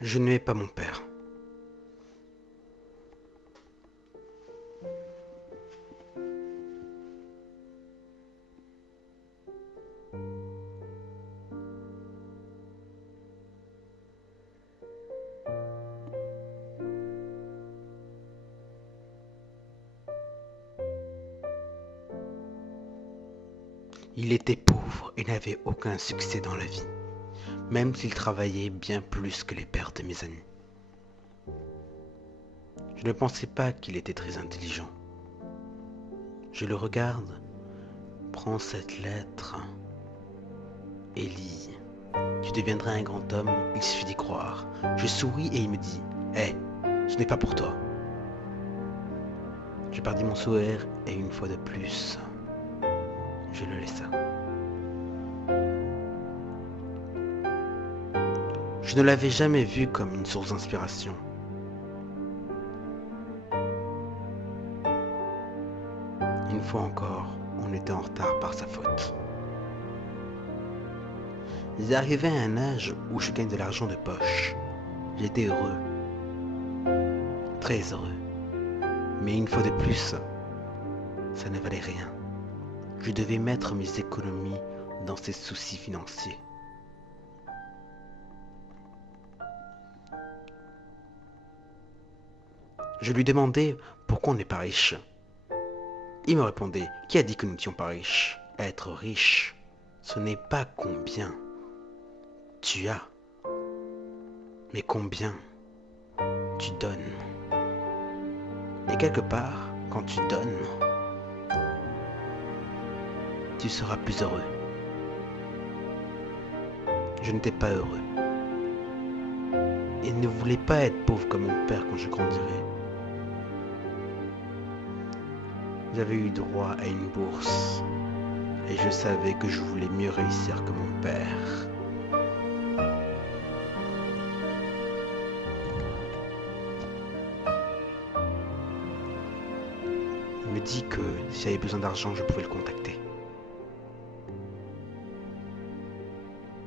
Je n'aimais pas mon père. Il était pauvre et n'avait aucun succès dans la vie, même s'il travaillait bien plus que les pères de mes amis. Je ne pensais pas qu'il était très intelligent. Je le regarde, prends cette lettre et lis. Tu deviendras un grand homme, il suffit d'y croire. Je souris et il me dit, hé, ce n'est pas pour toi. Je perdis mon sourire et une fois de plus, je le laissa. Je ne l'avais jamais vu comme une source d'inspiration. Une fois encore, on était en retard par sa faute. J'arrivais à un âge où je gagne de l'argent de poche. J'étais heureux, très heureux. Mais une fois de plus, ça ne valait rien. Je devais mettre mes économies dans ces soucis financiers. Je lui demandais pourquoi on n'est pas riche. Il me répondait, qui a dit que nous n'étions pas riches? Être riche, ce n'est pas combien tu as, mais combien tu donnes. Et quelque part, quand tu donnes, tu seras plus heureux. Je n'étais pas heureux. Et ne voulais pas être pauvre comme mon père quand je grandirais. J'avais eu droit à une bourse et je savais que je voulais mieux réussir que mon père. Il me dit que si j'avais besoin d'argent, je pouvais le contacter.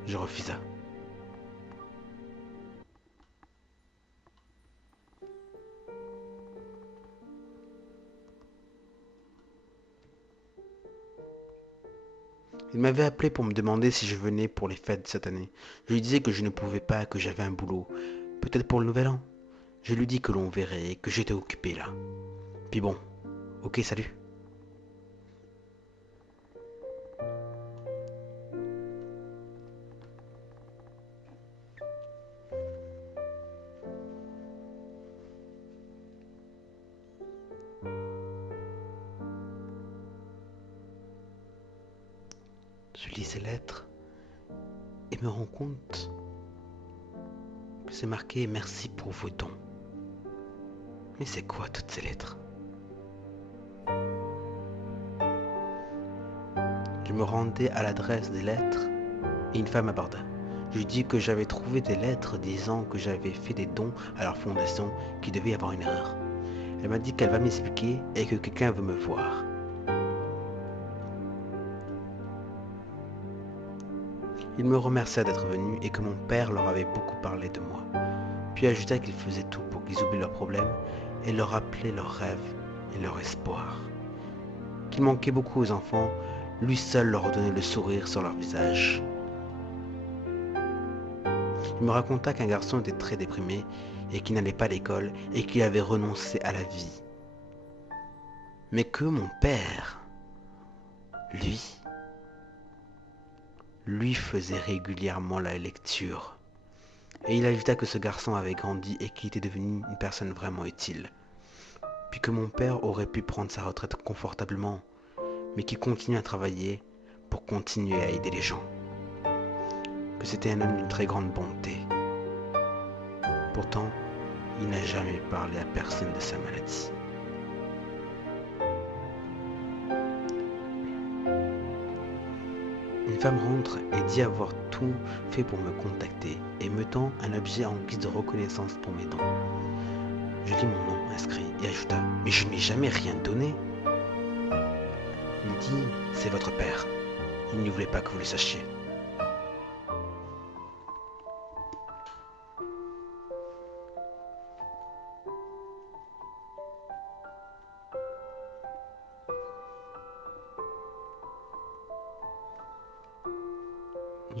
Je refusa. Il m'avait appelé pour me demander si je venais pour les fêtes cette année. Je lui disais que je ne pouvais pas, que j'avais un boulot. Peut-être pour le nouvel an. Je lui dis que l'on verrait, que j'étais occupé là. Puis bon, ok, salut. Je lis ces lettres et me rends compte que c'est marqué merci pour vos dons. Mais c'est quoi toutes ces lettres? Je me rendais à l'adresse des lettres et une femme aborda. Je lui dis que j'avais trouvé des lettres disant que j'avais fait des dons à leur fondation, qu'il devait y avoir une erreur. Elle m'a dit qu'elle va m'expliquer et que quelqu'un veut me voir. Il me remercia d'être venu et que mon père leur avait beaucoup parlé de moi. Puis ajouta qu'il faisait tout pour qu'ils oublient leurs problèmes et leur rappelait leurs rêves et leur espoir. Qu'il manquait beaucoup aux enfants, lui seul leur donnait le sourire sur leur visage. Il me raconta qu'un garçon était très déprimé et qu'il n'allait pas à l'école et qu'il avait renoncé à la vie. Mais que mon père, lui faisait régulièrement la lecture. Et il ajouta que ce garçon avait grandi et qu'il était devenu une personne vraiment utile. Puis que mon père aurait pu prendre sa retraite confortablement, mais qu'il continuait à travailler pour continuer à aider les gens. Que c'était un homme d'une très grande bonté. Pourtant, il n'a jamais parlé à personne de sa maladie. Une femme rentre et dit avoir tout fait pour me contacter et me tend un objet en guise de reconnaissance pour mes dons. Je lis mon nom inscrit et ajouta « Mais je n'ai jamais rien donné !» Il dit « C'est votre père. Il ne voulait pas que vous le sachiez. »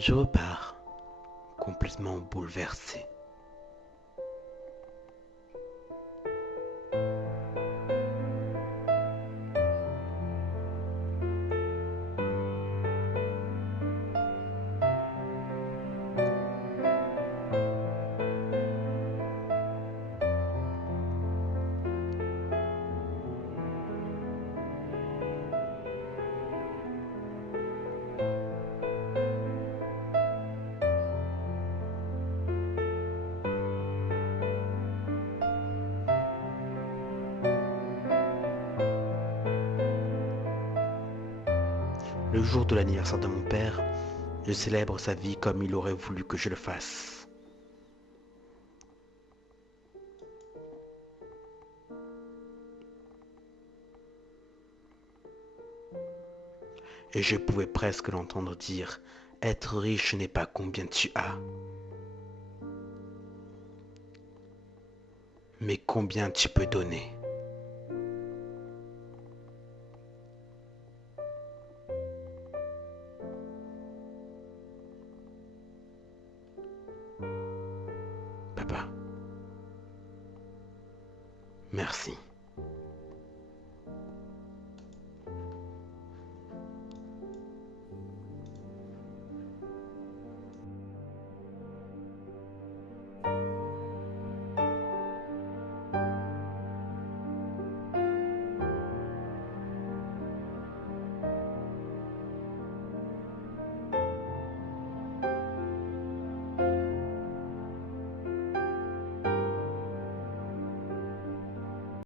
Je repars, complètement bouleversé. Le jour de l'anniversaire de mon père, je célèbre sa vie comme il aurait voulu que je le fasse. Et je pouvais presque l'entendre dire, être riche n'est pas combien tu as, mais combien tu peux donner. Papa, merci.